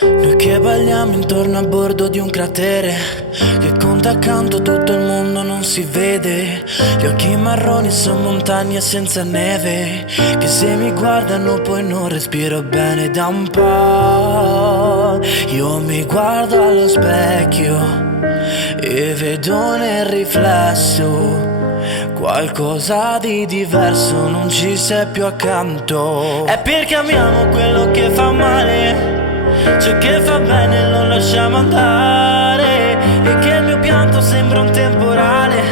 Noi che balliamo intorno a bordo di un cratere che conta accanto tutto il mondo non si vede. Gli occhi marroni sono montagne senza neve che se mi guardano poi non respiro bene da un po'. Io mi guardo allo specchio e vedo nel riflesso qualcosa di diverso, non ci sei più accanto. È perché amiamo quello che fa male, ciò che fa bene lo lasciamo andare. E che il mio pianto sembra un temporale,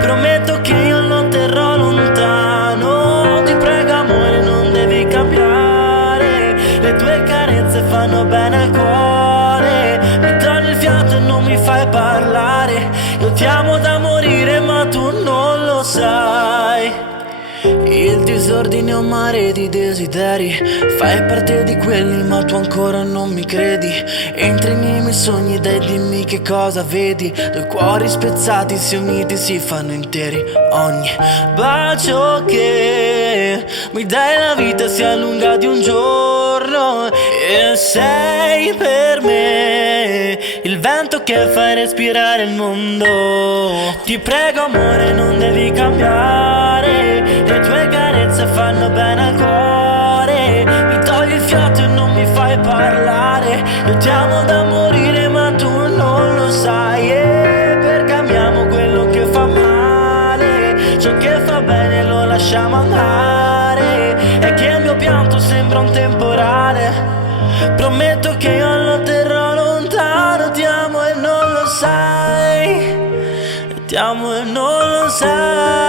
prometto che io lo terrò lontano. Ti prego amore non devi cambiare, le tue carezze fanno bene al cuore. Mi togli il fiato e non mi fai parlare. Io ti amo da morire ma tu non lo sai. Il disordine è un mare di desideri, fai parte di quelli ma tu ancora non mi credi. Entri nei miei sogni dai dimmi che cosa vedi. Due cuori spezzati si uniti si fanno interi. Ogni bacio che mi dai la vita si allunga di un giorno. E sei per me il vento che fa respirare il mondo. Ti prego amore non devi cambiare, le tue carezze fanno bene al cuore. Mi togli il fiato e non mi fai parlare. Io ti amo da morire ma tu non lo sai. Perché amiamo quello che fa male, ciò che fa bene lo lasciamo andare. E che il mio pianto sembra un temporale, prometto che io lo terrò lontano. Ti amo e non lo sai, ti amo e non lo sai.